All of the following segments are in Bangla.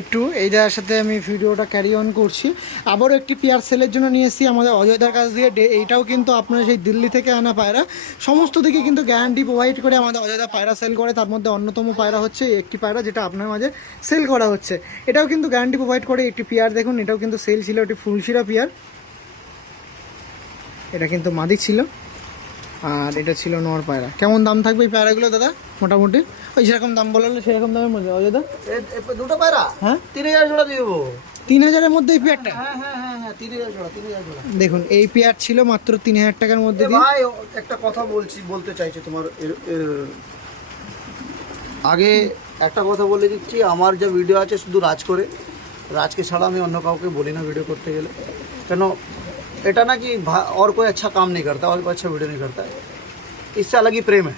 একটু এই জায়গার সাথে আমি ভিডিওটা ক্যারি অন করছি। আবারও একটি পেয়ার সেলের জন্য নিয়ে এসেছি আমাদের অযোধ্যার কাছ দিয়ে। এইটাও কিন্তু আপনারা সেই দিল্লি থেকে আনা পায়রা। সমস্ত দিকে কিন্তু গ্যারান্টি প্রোভাইড করে আমাদের অযোধ্যা পায়রা সেল করে। তার মধ্যে অন্যতম পায়রা হচ্ছে একটি পায়রা, যেটা আপনার মাঝে সেল করা হচ্ছে। এটাও কিন্তু গ্যারান্টি প্রোভাইড করে একটি পেয়ার দেখুন, এটাও কিন্তু সেল ছিল একটি ফুলশিরা পেয়ার এটা কিন্তু মাদি ছিল। আর এটা ছিল নর পায়রা। কেমন দাম থাকবে এই পায়রাগুলো দাদা? মোটামুটি? ওই যেরকম দাম বলালে সেরকম দামের মধ্যে এ- এ- দুটো পায়রা? হ্যাঁ? তিন হাজার জোড়া দিয়ে দেবো। তিন হাজারের মধ্যে এই পেয়ারটা? হ্যাঁ হ্যাঁ হ্যাঁ হ্যাঁ তিন হাজার জোড়া তিন হাজার জোড়া দেখুন এই পেয়ার ছিল মাত্র তিন হাজার টাকার মধ্যে দিয়ে। ভাই একটা কথা বলছি বলতে চাইছি তোমার আগে একটা কথা বলে দিচ্ছি আমার যে ভিডিও আছে শুধু রাজ করে। রাজকে ছাড়া আমি অন্য কাউকে বলি না ভিডিও করতে গেলে। কেন एटा ना कि और कोई अच्छा काम नहीं करता और कोई अच्छा वीडियो नहीं करता। इससे अलग ही प्रेम है।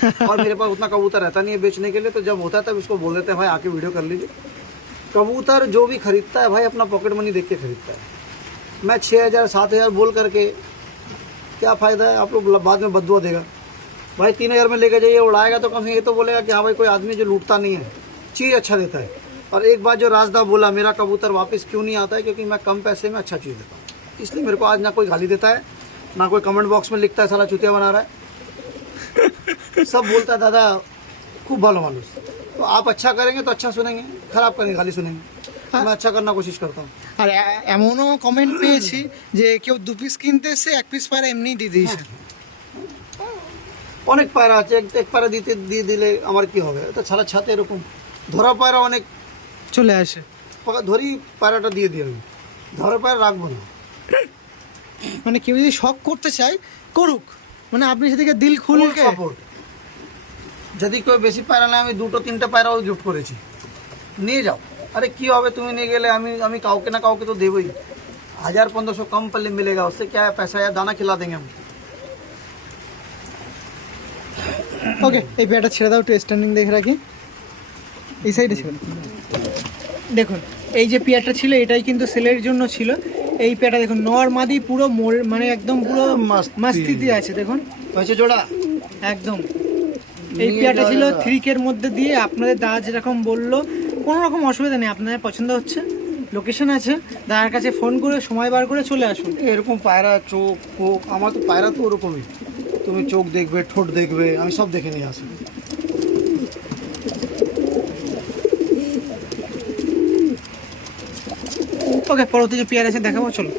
और मेरे पास उतना कबूतर रहता नहीं है बेचने के लिए तो जब होता है तब इसको बोल देते हैं भाई आके वीडियो कर लीजिए। कबूतर जो भी खरीदता है भाई अपना पॉकेट मनी देख के खरीदता है। मैं छः हज़ार सात हज़ार बोल करके क्या फ़ायदा है? आप लोग बाद में बदुआ देगा। भाई तीन हज़ार में लेके जाइए उड़ाएगा तो कम से ये तो बोलेगा कि हाँ भाई कोई आदमी जो लूटता नहीं है चीज़ अच्छा देता है। और एक बार जो राजदा बोला मेरा कबूतर वापस क्यों नहीं आता है? क्योंकि मैं कम पैसे में अच्छा चीज़ देता हूँ। इसलिए मेरे को आज ना कोई गाली देता है ना कोई कमेंट बॉक्स में लिखता है साला चुतिया बना रहा है सब बोलता है दादा खूब भालो मानुस तो आप अच्छा करेंगे तो अच्छा सुनेंगे खराब करेंगे गाली सुनेंगे मैं अच्छा करना कोशिश करता हूँ আর এ- এমনও কমেন্ট পেয়েছি যে কেউ দু পিস কিনতে এসে এক পিস পায়রা এমনিই দিয়ে দিয়েছে অনেক পায়রা আছে এক এক পায়রা দিতে দিয়ে দিলে আমার কি হবে তো ছাড়া ছাতে এরকম ধরা পায়রা অনেক চলে আসে পাকা- ধরি পায়রাটা দিয়ে দিই আমি ধরা পায়রা রাখবো না মানে কেউ যদি শখ করতে চায় করুক মানে আপনি সেদিকে দিল খুলকে সাপোর্ট যদি কেউ বেশি পায়রা নেয় আমি দুটো তিনটে পায়রাও গিফট করেছি নিয়ে যাও আরে কি হবে তুমি নিয়ে গেলে আমি আমি কাউকে না কাউকে তো দেবই हजार पंद्रह सौ कम पल्ले मिलेगा उससे क्या है पैसा या दाना खिला देंगे हम ওকে এই পেয়ারটা ছেড়ে দাও একটু স্ট্যান্ডিং দেখে রাখি এই সাইডে ছিল দেখুন এই যে পেয়ারটা ছিল এটাই কিন্তু সেলের জন্য ছিল। এই পেয়ারটা দেখুন নর মাদি পুরো মোল মানে একদম পুরো মাস্তিতে আছে দেখুন। হয়েছে জোড়া? একদম। এই পেয়ারটা ছিল থ্রি কের মধ্যে দিয়ে আপনাদের দাদা যেরকম বলল কোনো রকম অসুবিধা নেই আপনাদের পছন্দ হচ্ছে। লোকেশন আছে দাদার কাছে ফোন করে সময় বার করে চলে আসুন। এরকম পায়রা চোখ আমার তো পায়রা তো ওরকমই। তুমি চোখ দেখবে ঠোঁট দেখবে আমি সব দেখে নিয়ে আসি ওকে পরবর্তী যে পেয়ার আছে দেখাবো চলো।